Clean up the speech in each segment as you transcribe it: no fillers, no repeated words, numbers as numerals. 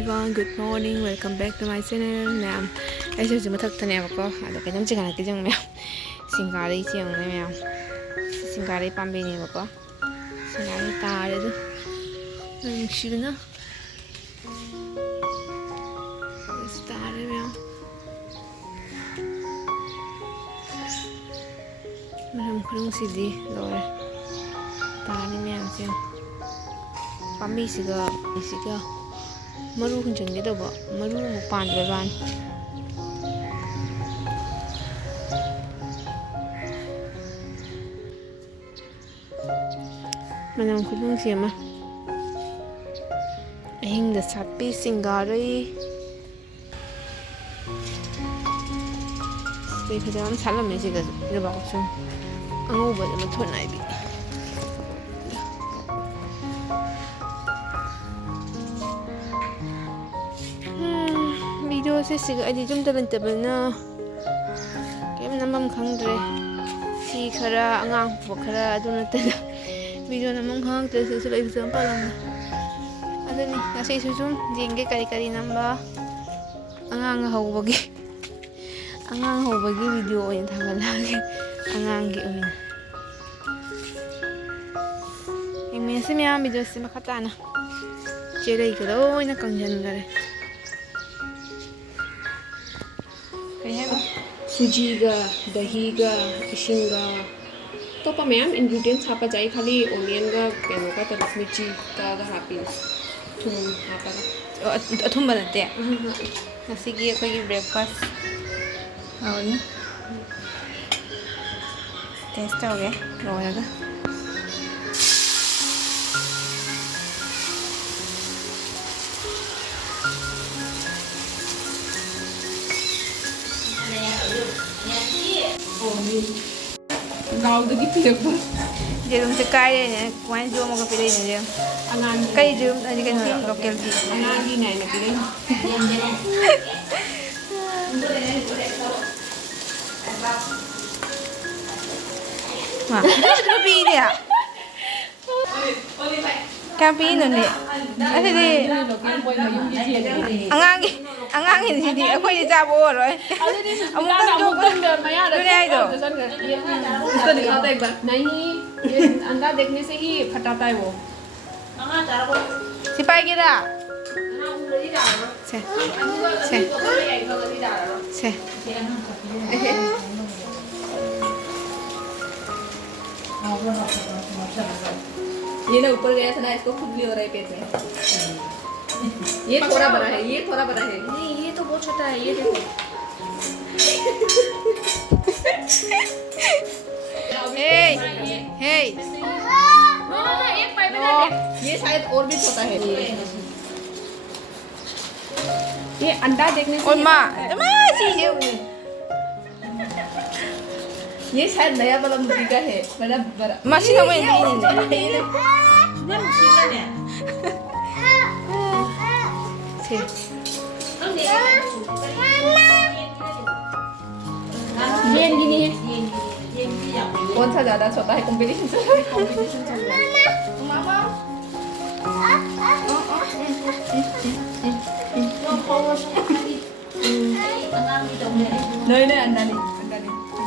everyone, good morning, welcome back to my channel. Ma'am, I just want to talk to you about the kind of chicken that you have. Singgarei chicken, ma'am. Singgarei pambini, mako. Singgarei tare. Shuna. It's tare, ma'am. Madam Kurung Sidi, Lord. Tare, ma'am. Pambi siga. Maru hunjangge da ba maru mu pandre ban manam khudung sema ahing da satpi Singgarei sei phadam salam me siga da ba chung ango ba ma thonai bi video se siga adi jum taban tabana kem namam khangdre si khara angang po khara aduna ta video namam khangdre se sula example am adani nasi susum jenge kari namba angang hawbagi video oin thagalage angang gi oin emese me am video se makatana cherei kado oina kangjan gare Sujiga, dahiga, ishinga. Topa ma'am ingredients hapa jai khali onion ga keno ka talas michi ka happy. Thum hapa ka. Thum banate. Nasi gi akhoi breakfast. Auni. Taste ho gaya. Loyaga. Now the gift Jerome the Kai wine zoom of a pillar. And Kai zoom and you can local tea. And I'm in a pillar. That's going to be there. Can't be in it. I think Ahinggi ini sini aku ini jabo orang. Kamu kan juga dunia itu. इसको दिखाता एक बार नहीं ये अंडा देखने से ही फटाता है वो सिपाही गिरा ये ना ऊपर गया था ना इसको खुद भी हो रहा है पेट में ये थोड़ा बड़ा है नहीं ये तो बहुत छोटा है ये देखो Hey एक पाइप में ये शायद और भी छोटा है ये अंडा देखने से और माँ ये शायद नया वाला मुर्गी का है बड़ा masih kamu yang ini ये गini है कौन सा ज़्यादा छोटा है कंपटीशन चल रहा है मामा नहीं अंडा नहीं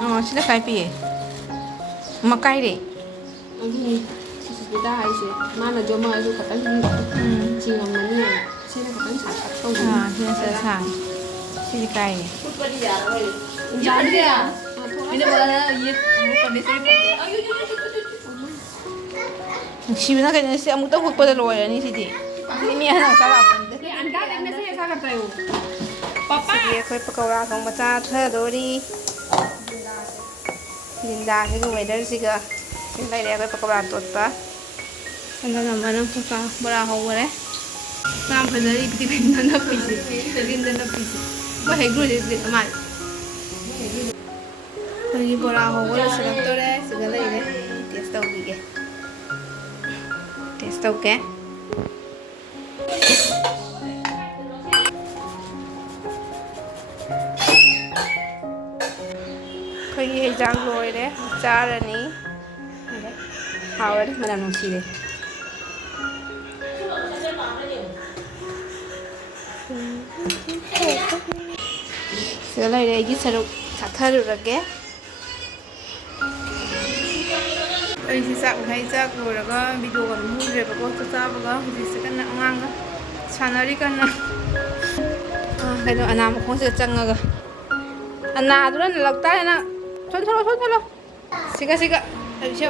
oh sudah kayak piye makai deh kita hai sih mana joma itu katanya cium mana sini katanya sakat tuh sini selesai sini kayak jadi ya ini boleh ये kondisi Sibina kayaknya sih amu tahu pada luar ini sih ini anak salah apa ये अंडा देखने से ऐसा करता है वो पापा ये कोई pakora थोंबा चाथदोरी Lila cái weather sih ga Lila dia koy pakaura totpa anda namanya paka bora haware sam phadari tipin na pisi tipin na pisi ba he gru de mal Lagi bora haware selectore segala ini test tau ke Kaya jang loy deh, cara nih, hawar mana nungsi deh. ꯁꯤꯗ ꯂꯩꯔꯦ ꯑꯩꯒꯤ ꯁꯔꯨꯛ ꯆꯥꯊꯔꯨꯔꯒꯦ ꯑꯩꯁꯤ ꯆꯥꯛ ꯂꯣꯏꯔꯒ ꯚꯤꯗꯤꯑꯣꯒ ꯑꯗꯨꯝ ꯃꯨꯗ꯭ꯔꯦꯕꯀꯣ ꯆꯥꯛ ꯆꯥꯕꯒ ꯍꯧꯖꯤꯛꯁꯦ ꯀꯟꯅ ꯑꯉꯥꯡꯒ ꯁꯥꯟꯅꯔꯤ ꯀꯟꯅ ꯀꯩꯅꯣ ꯑꯅꯥ ꯃꯈꯣꯡꯁꯤꯗ ꯆꯪꯉꯒ ꯑꯅꯥꯗꯨꯅ ꯅꯜꯂꯛꯇꯥꯔꯦ ꯅꯪ ꯊꯣꯂꯣ siga habis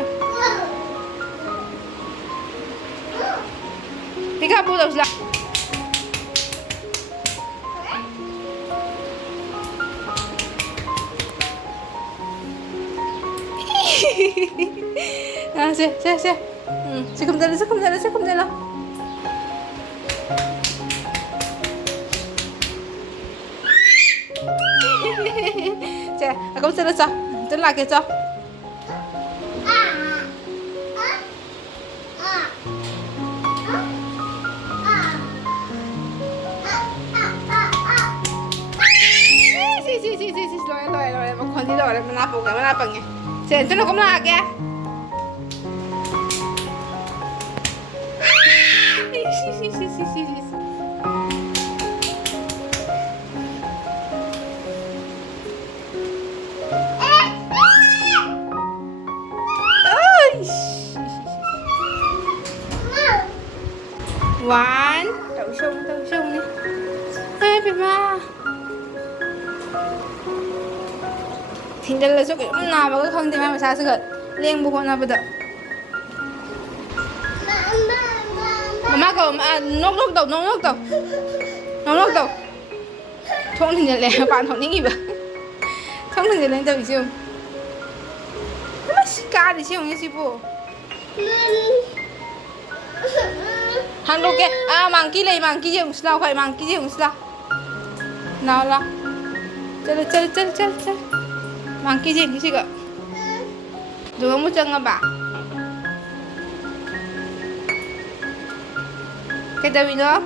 Tiga puluh sudah. Ah, se. Sekum jalan. Se, aku jalan sa. Jalan lagi sa. Lôi, một con đi rồi mà nạp bụng mà nạp bằng nhỉ. Sẽ cho nó cũng là kìa. One, đậu sông đi. Ê, bị ma. ꯊꯤꯡꯖꯜꯂꯁꯨ ꯀꯩꯝ ꯅꯥꯕꯒ ꯈꯪꯗꯦ ꯃꯥ ꯃꯁꯥꯁꯤꯒ ꯂꯦꯡꯕ ꯍꯣꯠꯅꯕꯗ ꯃꯃꯥ ꯀꯧ knock ꯇꯧ ꯊꯣꯡ ꯊꯤꯡꯖꯜꯂꯦ ꯃꯄꯥꯟ ꯊꯣꯛꯅꯤꯡꯉꯤꯕ ꯊꯣꯡ ꯊꯤꯡꯖꯜꯂꯦ ꯇꯧꯔꯤꯁꯦ ꯌꯦꯡꯉꯨ ꯁꯤ ꯀꯥꯔꯤꯁꯦ ꯌꯦꯡꯉꯨ ꯁꯤꯕꯨ ꯍꯥꯡꯗꯣꯛꯀꯦ ꯃꯥꯡꯀꯤ ꯂꯩ ꯃꯥꯡꯀꯤ ꯌꯦꯡꯉꯨꯁꯤ ꯂꯥꯎ ꯈꯣꯏ ꯃꯥꯡꯀꯤ ꯌꯦꯡꯉꯨꯁꯤ ꯂꯥꯎ ꯆꯠꯂꯣ Mangki sih kok. Dua mu jangan ba. Kita wino.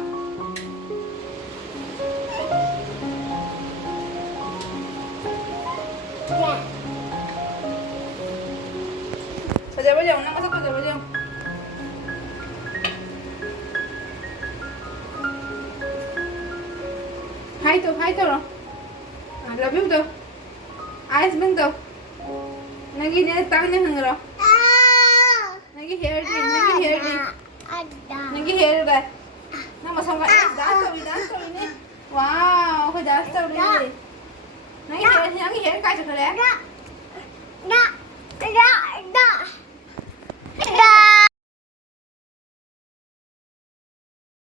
Bajang, nak masuk bajang. Hai tu loh. Love you tu. Eyes bang tu. Nagi ni tangan hang ro. Nagi hair di. Nagi hair dah. Nama sama dance ni. Wow, kau dance tu ni. Nagi hair kau cakap le. Da.